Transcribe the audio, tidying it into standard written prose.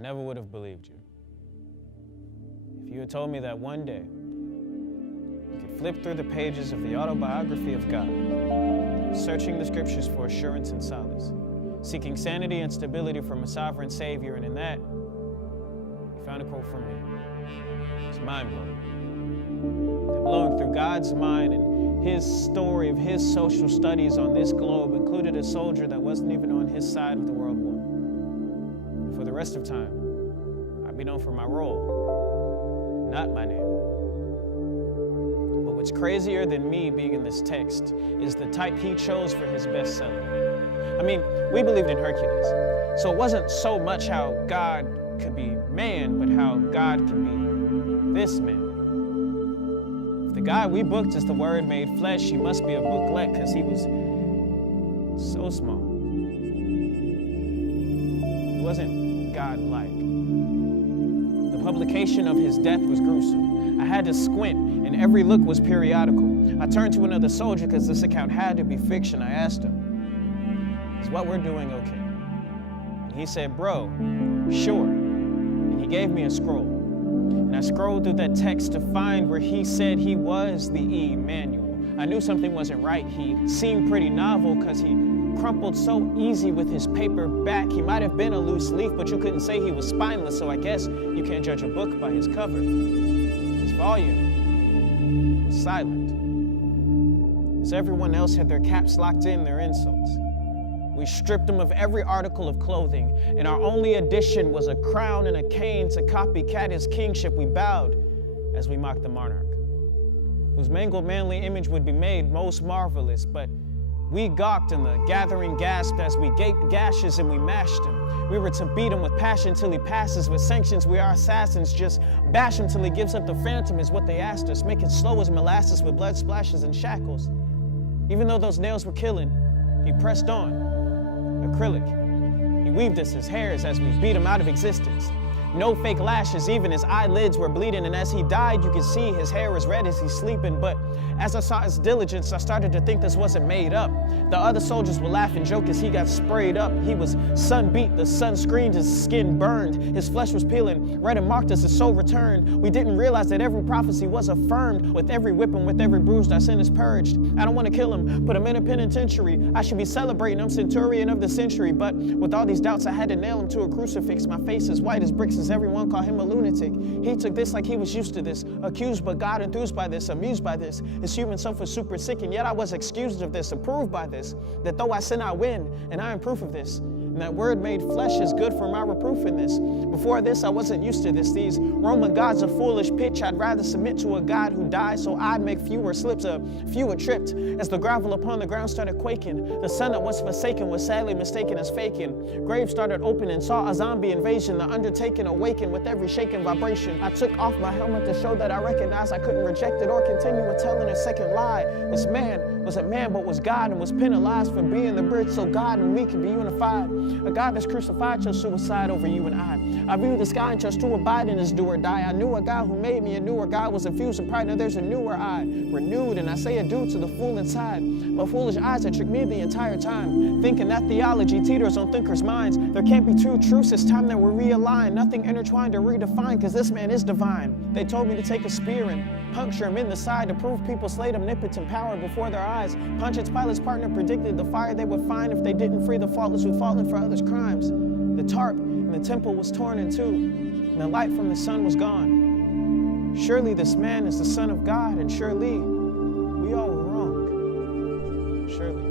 I never would have believed you. If you had told me that one day you could flip through the pages of the autobiography of God, searching the scriptures for assurance and solace, seeking sanity and stability from a sovereign Savior, and in that, you found a quote from me. It's mind-blowing. That blowing through God's mind and his story of his social studies on this globe included a soldier that wasn't even on his side of the World War. For the rest of time, I'd be known for my role, not my name. But what's crazier than me being in this text is the type he chose for his bestseller. I mean, we believed in Hercules, so it wasn't so much how God could be man, but how God can be this man. If the guy we booked is the Word made flesh, he must be a booklet, because he was so small. He wasn't God-like. The publication of his death was gruesome. I had to squint, and every look was periodical. I turned to another soldier because this account had to be fiction. I asked him, "Is what we're doing okay?" And he said, "Bro, sure." And he gave me a scroll. And I scrolled through that text to find where he said he was the Emmanuel. I knew something wasn't right. He seemed pretty novel because he crumpled so easy with his paper back. He might have been a loose leaf, but you couldn't say he was spineless, so I guess you can't judge a book by his cover. His volume was silent, as everyone else had their caps locked in their insults. We stripped him of every article of clothing, and our only addition was a crown and a cane to copycat his kingship. We bowed as we mocked the monarch, whose mangled manly image would be made most marvelous, but we gawked and the gathering gasped as we gaped gashes and we mashed him. We were to beat him with passion till he passes. With sanctions, we are assassins. Just bash him till he gives up the phantom is what they asked us. Make it slow as molasses with blood splashes and shackles. Even though those nails were killing, he pressed on. Acrylic. He weaved us his hairs as we beat him out of existence. No fake lashes, even his eyelids were bleeding, and as he died, you could see his hair was red as he's sleeping. But as I saw his diligence, I started to think this wasn't made up. The other soldiers would laugh and joke as he got sprayed up. He was sun-beat, the sun screened, his skin burned, his flesh was peeling, red and marked as his soul returned. We didn't realize that every prophecy was affirmed. With every whipping, with every bruise, our sin is purged. I don't want to kill him, put him in a penitentiary. I should be celebrating him, centurion of the century. But with all these doubts, I had to nail him to a crucifix. My face is white as bricks, as everyone called him a lunatic. He took this like he was used to this, accused but God enthused by this, amused by this. His human self was super sick, and yet I was excused of this, approved by this, that though I sin, I win, and I am proof of this. And that Word made flesh is good for my reproof in this. Before this, I wasn't used to this. These Roman gods of foolish pitch, I'd rather submit to a God who died so I'd make fewer slips, fewer tripped. As the gravel upon the ground started quaking, the son that was forsaken was sadly mistaken as faking. Graves started opening, saw a zombie invasion, the undertaking awakened with every shaking vibration. I took off my helmet to show that I recognized I couldn't reject it or continue with telling a second lie. This man was a man but was God and was penalized for being the bridge so God and we could be unified. A God that's crucified chose suicide over you and I view the sky and chose to abide in his do or die. I knew a God who made me, a newer God was infused in pride. Now there's a newer I, renewed, and I say adieu to the fool inside. But foolish eyes that tricked me the entire time, thinking that theology teeters on thinkers' minds. There can't be two truths, it's time that we're realigned. Nothing intertwined or redefined, cause this man is divine. They told me to take a spear and puncture him in the side to prove people slayed omnipotent power before their eyes. Pontius Pilate's partner predicted the fire they would find if they didn't free the faultless who'd fallen for others' crimes. The tarp in the temple was torn in two, and the light from the sun was gone. Surely this man is the Son of God, and surely we all were wrong. Surely.